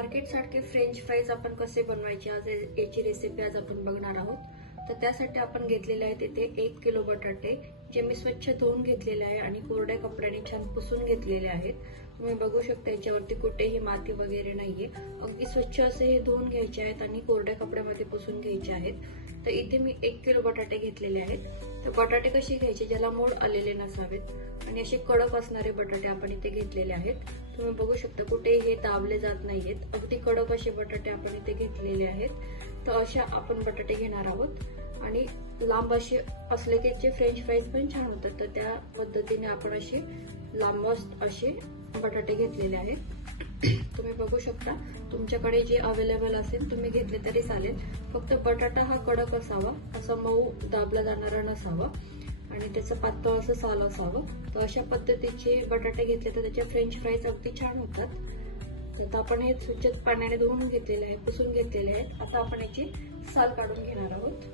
मार्केटसारखे French fries आपण कसे बनवायचे आज याची रेसिपी आज आपण बघणार आहोत। तर त्यासाठी आपण घेतलेले आहेत इथे 1 किलो बटाटे, जे मी स्वच्छ धुवून घेतलेले आहे आणि कोरड्या कपड्याने छान पुसून घेतलेले आहेत। तुम्ही बघू शकता याच्यावरती कुठेही माती वगैरे नाहीये, अगदी स्वच्छ असे हे धुवून घ्यायचे आहेत आणि कोरड्या कपड्यामध्ये पुसून घ्यायचे आहेत। तर इथे मी 1 किलो बटाटे घेतलेले आहेत। तर बटाटे कसे घ्यायचे, ज्याला मोड आलेले नसावेत आणि असे कडक असणारे बटाटे आपण इथे घेतलेले आहेत। तुम्ही बघू शकता कुठे हे दाबले जात नाहीयेत, अगदी कडक असे बटाटे आपण इथे घेतलेले आहेत। तर अशा आपण बटाटे घेणार आहोत आणि लांब असे असले की जे फ्रेंच फ्राईज पण छान होतात। तर त्या पद्धतीने आपण असे लांब असे बटाटे घेतलेले आहेत। तुम्ही बघू शकता तुमच्याकडे जे अवेलेबल असेल तुम्ही घेतले तरी चालेल, फक्त बटाटा हा कडक असावा, असा मऊ दाबला जाणारा नसावा आणि त्याचं पातळ असं साल असावं। तर अशा पद्धतीचे बटाटे घेतले तर त्याचे फ्रेंच फ्राईज अगदी छान होतात। तर आपण हे स्वच्छ पाण्याने धुवून घेतलेले आहे, पुसून घेतलेले आहेत। आता आपण याची साल काढून घेणार आहोत।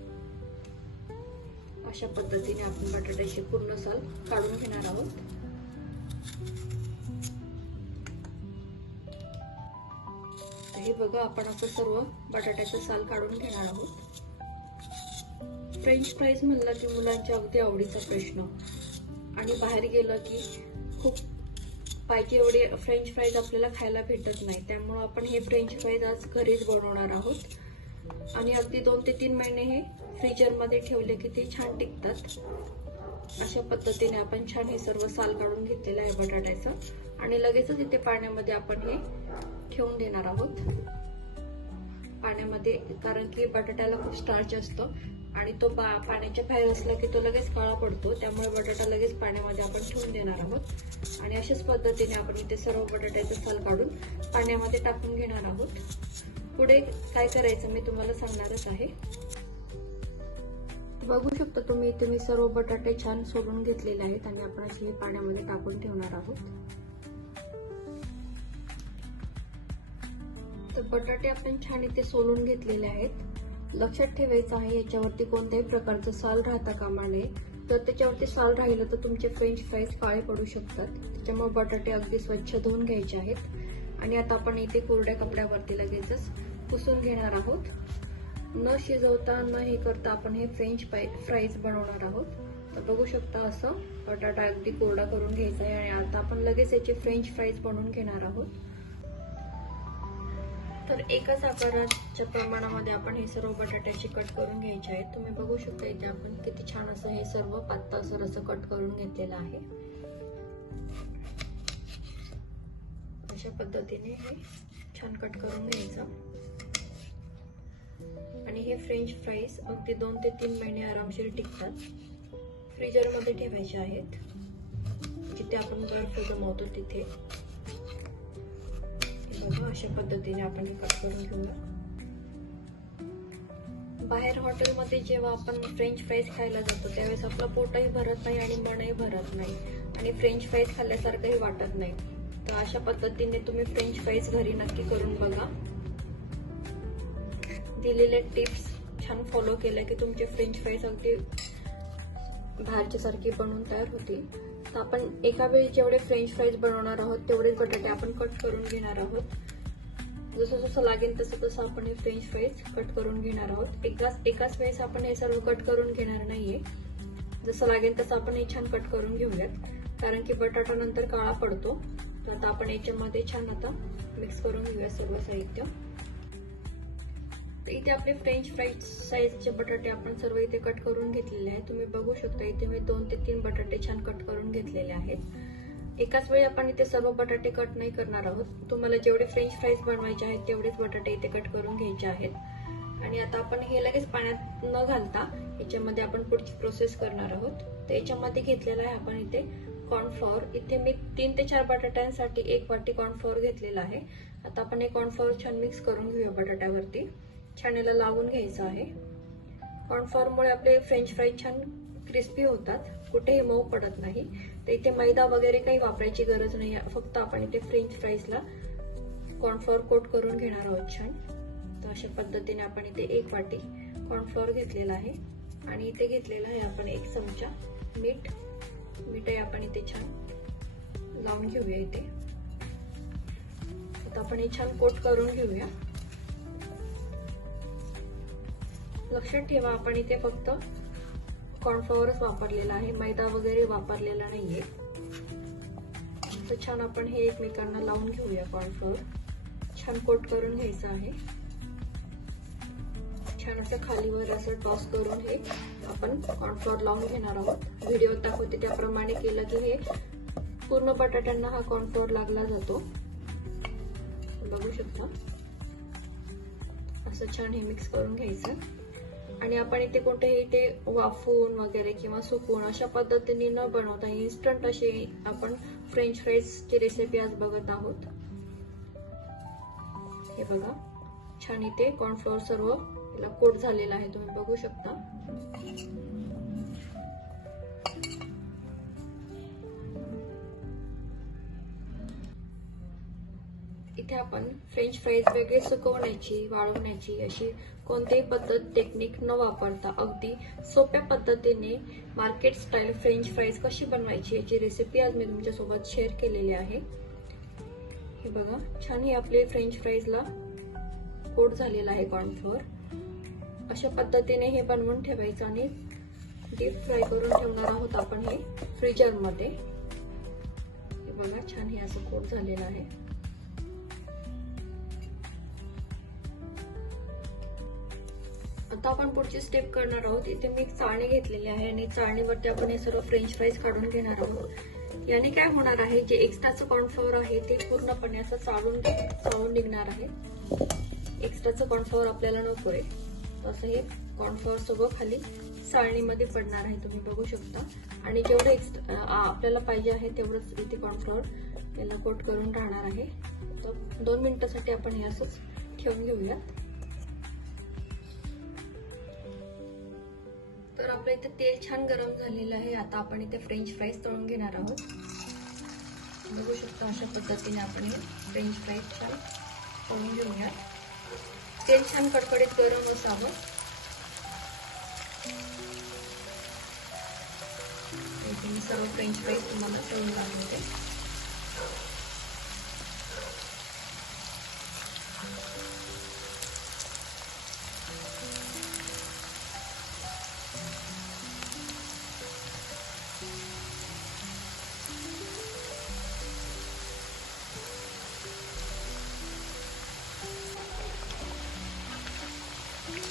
अशा पद्धतीने आपण बटाट्याची पूर्ण साल काढून घेणार आहोत। हे बघा, आपण असं सर्व बटाट्याचं साल काढून घेणार आहोत। फ्रेंच फ्राईज म्हणलं की मुलांच्या अगदी आवडीचा प्रश्न, आणि बाहेर गेलं की खूप पाहिजे एवढे फ्रेंच फ्राईज आपल्याला खायला भेटत नाही। त्यामुळे आपण हे फ्रेंच फ्राईज आज घरीच बनवणार आहोत आणि अगदी 2 ते 3 महिने हे फ्रीजर मध्ये ठेवले की ते छान टिकतात। अशा पद्धतीने आपण छान हे सर्व साल काढून घेतलेलं आहे बटाट्याचं आणि लगेचच इथे पाण्यामध्ये आपण हे ठेवून देणार आहोत पाण्यामध्ये, कारण की बटाट्याला खूप स्टार्च असतं आणि तो पाण्याच्या बाहेर असला की तो लगेच काळा पडतो। त्यामुळे बटाटा लगेच पाण्यामध्ये आपण ठेवून देणार आहोत आणि अशाच पद्धतीने आपण इथे सर्व बटाट्याचं साल काढून पाण्यामध्ये टाकून घेणार आहोत। पुढे काय करायचं मी तुम्हाला सांगणारच आहे। बघू शकता तुम्ही इथे मी सर्व बटाटे छान सोलून घेतलेले आहेत आणि आपण असे हे पाण्यामध्ये टाकून ठेवणार आहोत। तर बटाटे आपण छान इथे सोलून घेतलेले आहेत। लक्षात ठेवायचं आहे याच्यावरती कोणत्याही प्रकारचं साल राहता कामा नये। जर त्याच्यावरती साल राहिलं तर तुमचे फ्रेंच फ्राईज काळे पडू शकतात। त्याच्यामुळे बटाटे अगदी स्वच्छ धुवून घ्यायचे आहेत आणि आता आपण इथे कोरड्या कपड्यावरती लगेचच पुसून घेणार आहोत। न शिजवता न हे करता आपण हे फ्रेंच फ्राईज बनवणार आहोत। तर बघू शकता असं बटाटा अगदी कोरडा करून घ्यायचा आहे आणि आता आपण लगेच याचे फ्रेंच फ्राईज बनवून घेणार आहोत। तर एकाच आकाराच्या प्रमाणामध्ये आपण हे सर्व बटाट्याचे कट करून घ्यायचे आहेत। तुम्ही बघू शकता इथे आपण किती छान असं हे सर्व पातळ असं कट करून घेतलेलं आहे। अशा पद्धतीने हे छान कट करून घ्यायचं आणि हे फ्रेंच फ्राईज अगदी 2 ते 3 महिने आरामशीर टिकतात। फ्रीजर मध्ये ठेवायचे आहेत, जिथे आपण बर्फ जमवतो तिथे। बघा, अशा पद्धतीने आपण हे कट करून घेऊया। बाहेर हॉटेलमध्ये जेव्हा आपण फ्रेंच फ्राईज खायला जातो त्यावेळेस आपलं पोटही भरत नाही आणि मनही भरत नाही आणि फ्रेंच फ्राईज खाल्ल्यासारखंही वाटत नाही। तर अशा पद्धतीने तुम्ही फ्रेंच फ्राईज घरी नक्की करून बघा। दिलेले टिप्स छान फॉलो केल्या की तुमचे फ्रेंच फ्राईज अगदी बाहेरच्या सारखे बनवून तयार होतील। तर आपण एका वेळी जेवढे फ्रेंच फ्राईज बनवणार आहोत तेवढेच बटाटे आपण कट करून घेणार आहोत। जसं जसं लागेल तसं आपण हे फ्रेंच फ्राईज कट करून घेणार आहोत। एकाच वेळेस आपण हे सर्व कट करून घेणार नाहीये, जसं लागेल तसं आपण हे छान कट करून घेऊयात, कारण की बटाटा नंतर काळा पडतो। तर आता आपण याच्यामध्ये छान आता मिक्स करून घेऊया सर्व साहित्य। इथे आपले फ्रेंच फ्राईज साईजचे बटाटे आपण सर्व इथे कट करून घेतलेले आहेत। तुम्ही बघू शकता इथे मी 2 ते 3 बटाटे छान कट करून घेतलेले आहेत। एकाच वेळी आपण इथे सर्व बटाटे कट नाही करणार आहोत। तुम्हाला जेवढे फ्रेंच फ्राईज बनवायचे आहेत तेवढेच बटाटे इथे कट करून घ्यायचे आहेत आणि आता आपण हे लगेच पाण्यात न घालता याच्यामध्ये आपण पुढची प्रोसेस करणार आहोत। तर याच्यामध्ये घेतलेला आहे आपण इथे कॉर्नफ्लॉवर। इथे मी 3 ते 4 बटाट्यांसाठी 1 वाटी कॉर्नफ्लॉवर घेतलेला आहे। आता आपण हे कॉर्नफ्लॉवर छान मिक्स करून घेऊया बटाट्यावरती, छान याला लावून घ्यायचं आहे। कॉर्नफ्लॉवरमुळे आपले फ्रेंच फ्राईज छान क्रिस्पी होतात, कुठेही मऊ पडत नाही। तर इथे मैदा वगैरे काही वापरायची गरज नाही, फक्त आपण इथे फ्रेंच फ्राईजला कॉर्नफ्लॉवर कोट करून घेणार आहोत छान। तर अशा पद्धतीने आपण इथे 1 वाटी कॉर्नफ्लॉवर घेतलेला आहे आणि इथे घेतलेला आहे आपण 1 चमचा मीठही आपण इथे छान लावून घेऊया इथे। आता आपण हे छान कोट करून घेऊया. लक्षात ठेवा आपण इथे फक्त कॉर्नफ्लॉवरच वापरलेला आहे, मैदा वगैरे वापरलेला नाहीये. तर छान आपण हे एकमेकांना लावून घेऊया. कॉर्नफ्लॉवर छान कोट करून घ्यायचं आहे. छान असं खालीवर असं टॉस करून हे आपण कॉर्नफ्लॉवर लावून घेणार आहोत. व्हिडिओत दाखवते त्याप्रमाणे केलं की हे पूर्ण बटाट्यांना हा कॉर्नफ्लॉवर लागला जातो. बघू शकता. असं छान हे मिक्स करून घ्यायचं. आणि आपण इथे कोणतेही इथे वाफवून वगैरे किंवा सुकवून अशा पद्धतीने न बनवता इन्स्टंट अशी आपण फ्रेंच फ्राईजची रेसिपी आज बघत आहोत. हे बघा छान इथे कॉर्नफ्लॉवर सर्व याला कोट झालेला आहे, तुम्ही बघू शकता. इथे आपण फ्रेंच फ्राईज वेगळे सुकवण्याची वाळवण्याची अशी कोणतीही पद्धत टेक्निक न वापरता अगदी सोप्या पद्धतीने मार्केट स्टाईल फ्रेंच फ्राईज कशी बनवायची याची रेसिपी आज मी तुमच्यासोबत शेअर केलेली आहे. हे बघा छान हे आपले फ्रेंच फ्राईजला कोट झालेला आहे कॉर्नफ्लॉवर. अशा पद्धतीने हे बनवून ठेवायचं आणि डीप फ्राय करून ठेवणार आहोत आपण हे फ्रीजर मध्ये. हे बघा छान हे असं कोट झालेलं आहे. आता आपण पुढची स्टेप करणार आहोत. इथे मी चाळणी घेतलेली आहे आणि चाळणीवरती आपण हे सर्व फ्रेंच फ्राईज काढून घेणार आहोत. याने काय होणार आहे, जे एक्स्ट्राचं कॉर्नफ्लॉवर आहे ते पूर्णपणे असं चाळून निघणार आहे. एक्स्ट्राचं कॉर्नफ्लॉवर आपल्याला नकोय. असं हे कॉर्नफ्लॉवर सगळं खाली चाळणीमध्ये पडणार आहे, तुम्ही बघू शकता. आणि जेवढं आपल्याला पाहिजे आहे तेवढंच इथे कॉर्नफ्लॉवर याला कोट करून राहणार आहे. तर 2 मिनिटांसाठी आपण हे असंच ठेवून घेऊयात. तर आपलं इथे तेल छान गरम झालेलं आहे. आता आपण इथे फ्रेंच फ्राईज तळून घेणार आहोत. बघू शकता अशा पद्धतीने आपण हे फ्रेंच फ्राईज छान तळून घेऊया. तेल छान कडकडीत गरम असावं. मी सर्व फ्रेंच फ्राईज तुम्हाला तळून दाखवते.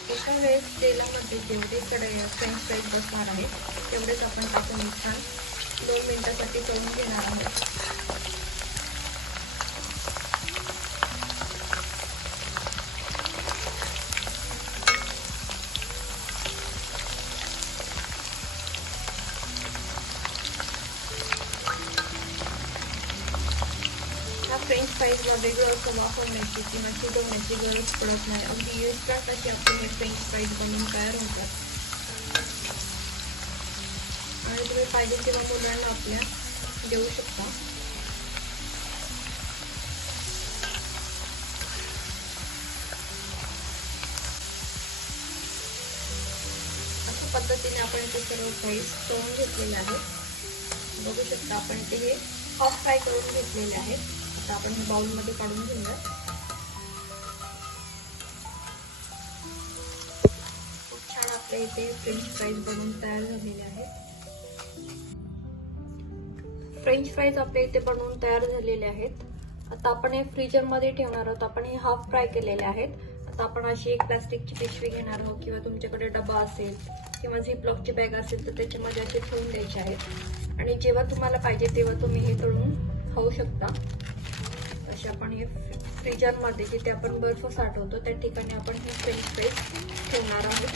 एका वेळेस तेलामध्ये जेवढे फ्रेंच फ्राईज बसणार आहे तेवढेच आपण टाकून छान 2 मिनिटांसाठी तळून घेणार आहोत. फ्रेंच फ्राईजला वेगळं असं वापरण्याची किंवा शिजवण्याची गरज पडत नाही. अगदी इन्स्टंट अशी आपले हे फ्रेंच फ्राईज बनवून तयार होतात. आणि तुम्ही पाहिजे तेव्हा मुलांना आपल्या देऊ शकता. अशा पद्धतीने आपण इथे सर्व फ्राईज तळून घेतलेले आहेत. बघू शकता आपण इथे हे हाफ फ्राय करून घेतलेले आहेत. आता आपण हे बाउल मध्ये काढून घेऊया. खूप छान आपल्या इथे फ्रेंच फ्राईज बनवून तयार झालेले आहेत. फ्रेंच फ्राईज आपल्या इथे बनवून तयार झालेले आहेत. आता आपण हे फ्रीजर मध्ये ठेवणार आहोत. आपण हे हाफ फ्राय केलेले आहेत. आता आपण अशी एक प्लास्टिकची पिशवी घेणार आहोत किंवा तुमच्याकडे डबा असेल किंवा झिपलॉकची बॅग असेल तर त्याच्यामध्ये असे ठेवून द्यायचे आहेत. आणि जेव्हा तुम्हाला पाहिजे तेव्हा तुम्ही हे तळून खाऊ शकता. असे आपण हे फ्रीजर मध्ये जिथे आपण बर्फ साठवतो त्या ठिकाणी आपण हे फ्रेंच फ्राईज ठेवणार आहोत.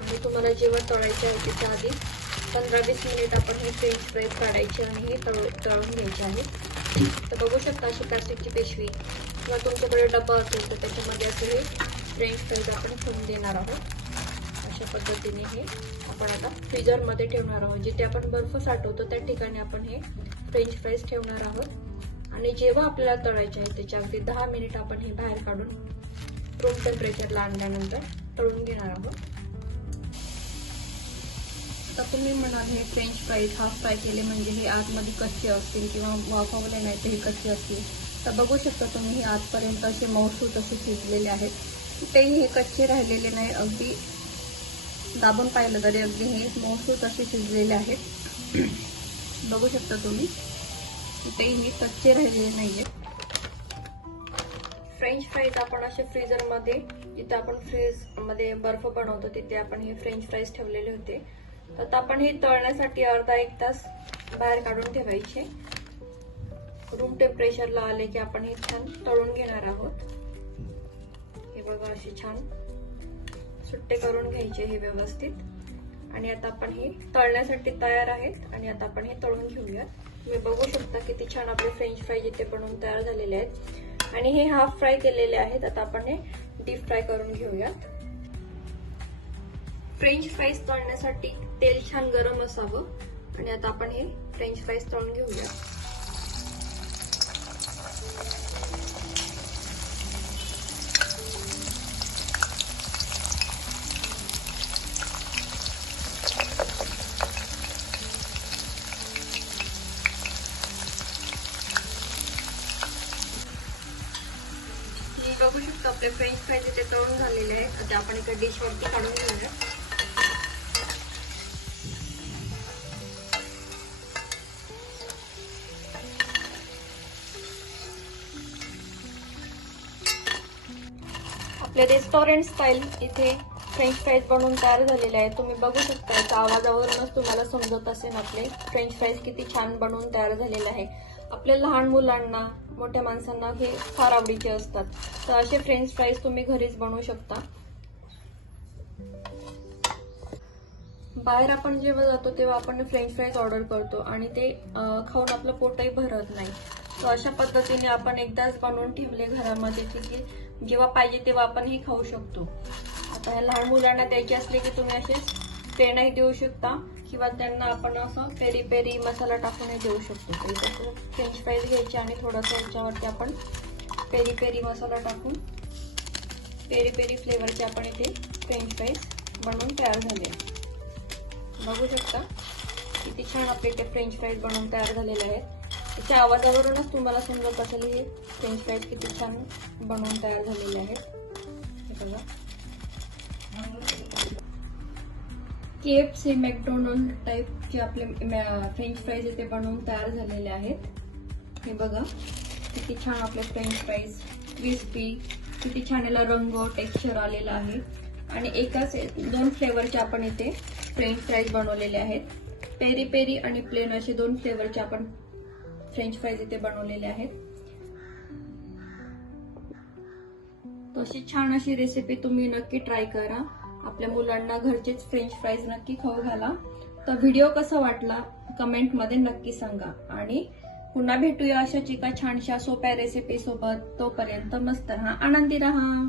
आणि तुम्हाला जेव्हा तळायचे आहे त्याच्या आधी 15-20 मिनिट आपण हे फ्रेंच फ्राईज काढायचे आणि हे तळून घ्यायचे आहे. तर बघू शकता अशी प्लास्टिकची पिशवी किंवा तुमच्याकडे डबा असेल तर त्याच्यामध्ये असे हे फ्रेंच फ्राईज आपण ठेवून देणार आहोत. अशा पद्धतीने हे आपण आता फ्रीजर मध्ये ठेवणार आहोत. जिथे आपण बर्फ साठवतो त्या ठिकाणी आपण हे फ्रेंच फ्राईज ठेवणार आहोत. आणि जेव्हा आपल्याला तळायचे आहे त्याच्या अगदी 10 मिनिट आपण हे बाहेर काढून रूम टेम्परेचरला आणल्यानंतर तळून घेणार आहोत. आता तुम्ही म्हणाल हे फ्रेंच फ्राईज हाफ फ्राय केले म्हणजे हे आतमध्ये कच्चे असतील किंवा वाफवले नाही तर हे कच्चे असतील, तर बघू शकता तुम्ही हे आतपर्यंत असे मऊसूत असे शिजलेले आहेत. कुठेही हे कच्चे राहिलेले नाही, अगदी दाबून पाहिलं तरी अगदी हे मऊसूत असे शिजलेले आहेत. बघू शकता तुम्ही कुठेही हे कच्चे राहिलेले नाहीये. फ्रेंच फ्राईज आपण असे फ्रीजरमध्ये, जिथे आपण फ्रीज मध्ये बर्फ बनवतो तिथे आपण हे फ्रेंच फ्राईज ठेवलेले होते. तर आता आपण हे तळण्यासाठी अर्धा एक तास बाहेर काढून ठेवायचे. रूम टेम्परेचरला आले की आपण हे छान तळून घेणार आहोत. हे बघा असे छान सुट्टे करून घ्यायचे हे व्यवस्थित. आणि आता आपण हे तळण्यासाठी तयार आहेत आणि आता आपण हे तळून घेऊया. तुम्ही बघू शकता किती छान आपले फ्रेंच फ्राईज इथे बनवून तयार झालेले आहेत आणि हे हाफ फ्राय केलेले आहेत. आता आपण हे डीप फ्राय करून घेऊयात. फ्रेंच फ्राईज तळण्यासाठी तेल छान गरम असावं आणि आता आपण हे फ्रेंच फ्राईज तळून घेऊया. बघू शकतो आपले फ्रेंच फ्राईज इथे तळून झालेले आहेत. आता आपण एका डिश वरती काढून घेऊया. आपले रेस्टॉरंट स्टाईल इथे फ्रेंच फ्राईज बनवून तयार झालेले आहेत. तुम्ही बघू शकता याच्या आवाजावरूनच तुम्हाला समजत असेल आपले फ्रेंच फ्राईज किती छान बनवून तयार झालेले आहे. आपल्या लहान मुलांना, मोठ्या माणसांना हे फार आवडीचे असतात. तर असे फ्रेंच फ्राईज तुम्ही घरीच बनवू शकता. बाहेर आपण जेव्हा जातो तेव्हा आपण फ्रेंच फ्राईज ऑर्डर करतो आणि ते खाऊन आपलं पोटही भरत नाही. तर अशा पद्धतीने आपण एकदाच बनवून ठेवले घरामध्ये की जेव्हा पाहिजे तेव्हा आपण हे खाऊ शकतो. आता ह्या लहान मुलांना द्यायचे असले की तुम्ही असे पेनही देऊ शकता किंवा त्यांना आपण असं पेरी पेरी मसाला टाकूनही देऊ शकतो. तर इथे फ्रेंच फ्राईज घ्यायचे आणि थोडंसं याच्यावरती आपण पेरी पेरी मसाला टाकून पेरी पेरी फ्लेवरचे आपण इथे फ्रेंच फ्राईज बनवून तयार झाले. बघू शकता किती छान आपले इथे फ्रेंच फ्राईज बनवून तयार झालेले आहेत. त्याच्या आवाजावरूनच तुम्हाला समजत असेल हे फ्रेंच फ्राईज किती छान बनवून तयार झालेले आहेत. हे बघा KFC मॅकडोनल्ड टाईपचे आपले फ्रेंच फ्राईज इथे बनवून तयार झालेले आहेत. हे बघा किती छान आपले फ्रेंच फ्राईज क्रिस्पी, किती छान याला रंग टेक्स्चर आलेला आहे. आणि एकाच 2 फ्लेवरचे आपण इथे फ्रेंच फ्राईज बनवलेले आहेत. पेरी पेरी आणि प्लेन असे 2 फ्लेवरचे आपण फ्रेंच फ्राईज इथे बनवलेले आहेत. तशी छान अशी रेसिपी तुम्ही नक्की ट्राय करा. आपल्या मुलांना घरचेच फ्रेंच फ्राईज नक्की खाऊ घाला. तर व्हिडिओ कसा वाटला कमेंटमध्ये नक्की सांगा आणि पुन्हा भेटूया अशाच एका छानशा सोप्या रेसिपी सोबत. तोपर्यंत मस्त राहा, आनंदी राहा.